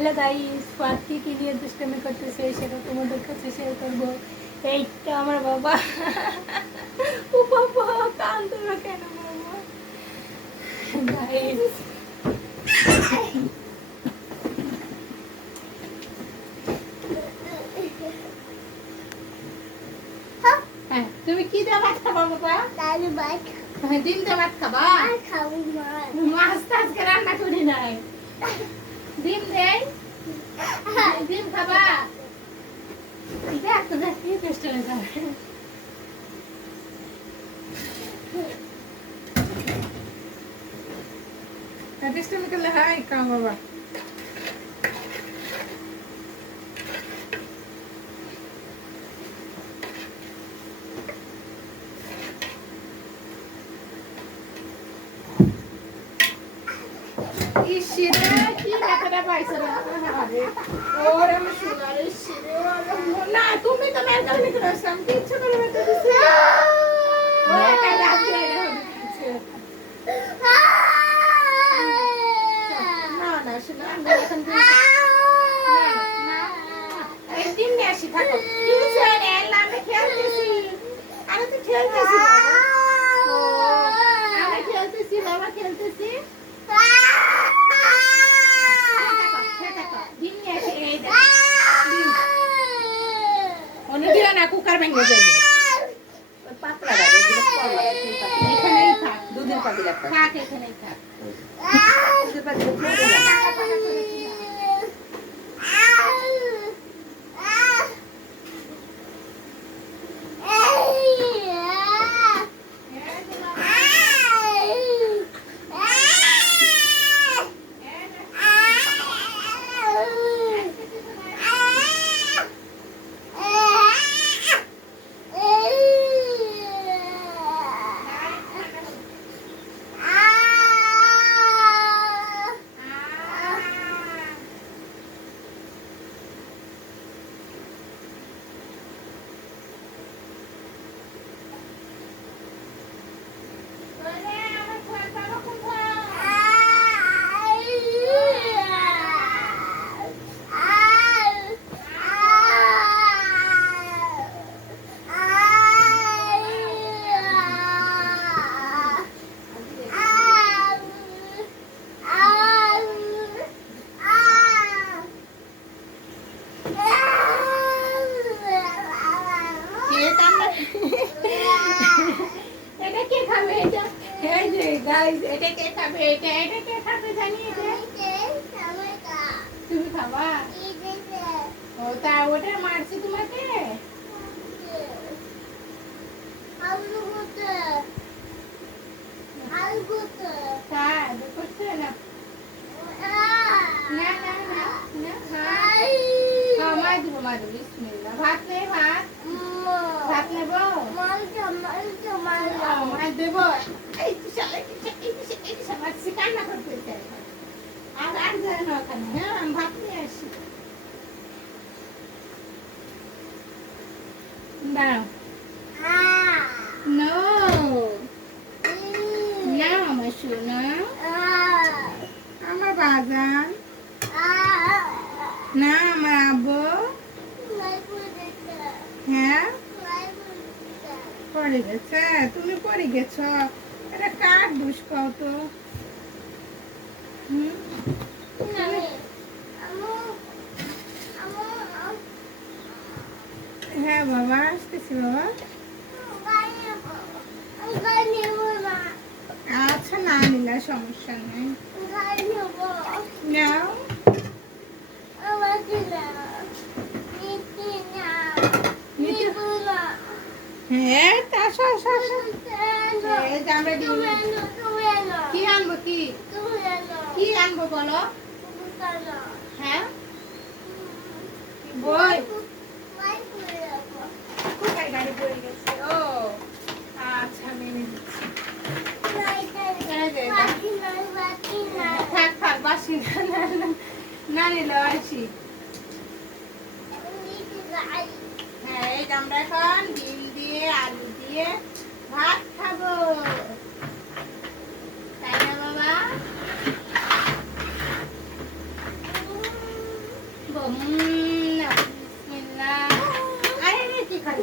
Hello guys, পাখি কি নিয়ে দুষ্টামি করতেছে সেটা তোমাদের কাছে শেয়ার করবো। এইটা আমার বাবা। ও বাবা, কান্দো কেন বাবা? গাইস, হ্যাঁ তুমি কি দিয়ে ভাত খাবা বাবা? ডালু ভাত। হ্যাঁ, ডিম দিয়ে ভাত খাবা? আর খাবো মাছ। মাছ তো আজকে রান্না করি নাই। ডিম দেই? ডিম খাবা? দেখ তো দেখ কি টেস্ট হয়েছে। দুষ্টামি করলে হয় কাম বাবা। ইসিরে কি ব্যথাটা পাইছে না? আরে ওরে আমার সোনার ইসিরে, না তুমি তো মেরে কাছে করেছ, আমি কি ইচ্ছা করে মেরে দিছি? ওরে একা রাত দিয়ে হবে কিছু। না না শোনা, আমি এখন একদিন নিয়ে আসি থাকো। কি হয়েছে রে? আমি খেলতেছি। আরে তুই খেলতেছি বাবা। ও আমি খেলতেছি বাবা, খেলতেছি। ডিম নিয়ে আসি, এই দেখ ডিম। অন্য দিও না, কুকার ভেঙে যাবে। পাতলা লাগে, এগুলো কম লাগে, সেই পাতলা। এখানেই থাক, দুধের পাতিল একটা। থাক এখানেই থাক। দুধের পাতিল ছোট না। এটা কে খাবে? এটা এই যে গাইস, এটা কে খাবে? এটা কে খাবে জানি? এটা তুমি খাবা? ও তা ওটা মারছি তোমাকে? তাই করছে না? না না না না, হ্যাঁ মার দিব, মার দিব, বিসমিল্লাহ। ভাত নেই? ভাত নেব? মার দেবো। এই তো শালা, এই তো শালা মারছি, কান্না করতেছে। আর যায় না ওখানে। হ্যাঁ আমি ভাত নিয়ে আসি, দাঁড়াও। নো না আমার সোনা, আমার বাজান, না আমার আব্বু। হ্যাঁ পড়ে গেছে, তুমি পড়ে গেছ। এটা কার দোষ কও তো? হ্যাঁ বাবা, আসতেছি বাবা। আচ্ছা না নিলে সমস্যা নেই, নাও। হ্যাঁ আসো আসো আসো। এই যে আমরা কি আনবো? কি কি আনবো বলো? হ্যাঁ বই কোথায়? গাড়ি পড়ে গেছে। ও আচ্ছা, মেনে নিচ্ছি। থাক থাক, বাসি না নিলে আসি। হ্যাঁ এই যে আমরা এখন ডিম দিয়ে আলু দিয়ে ভাত খাবো, তাই না বাবা? बिस्मिल्लाह. अरे ती खाली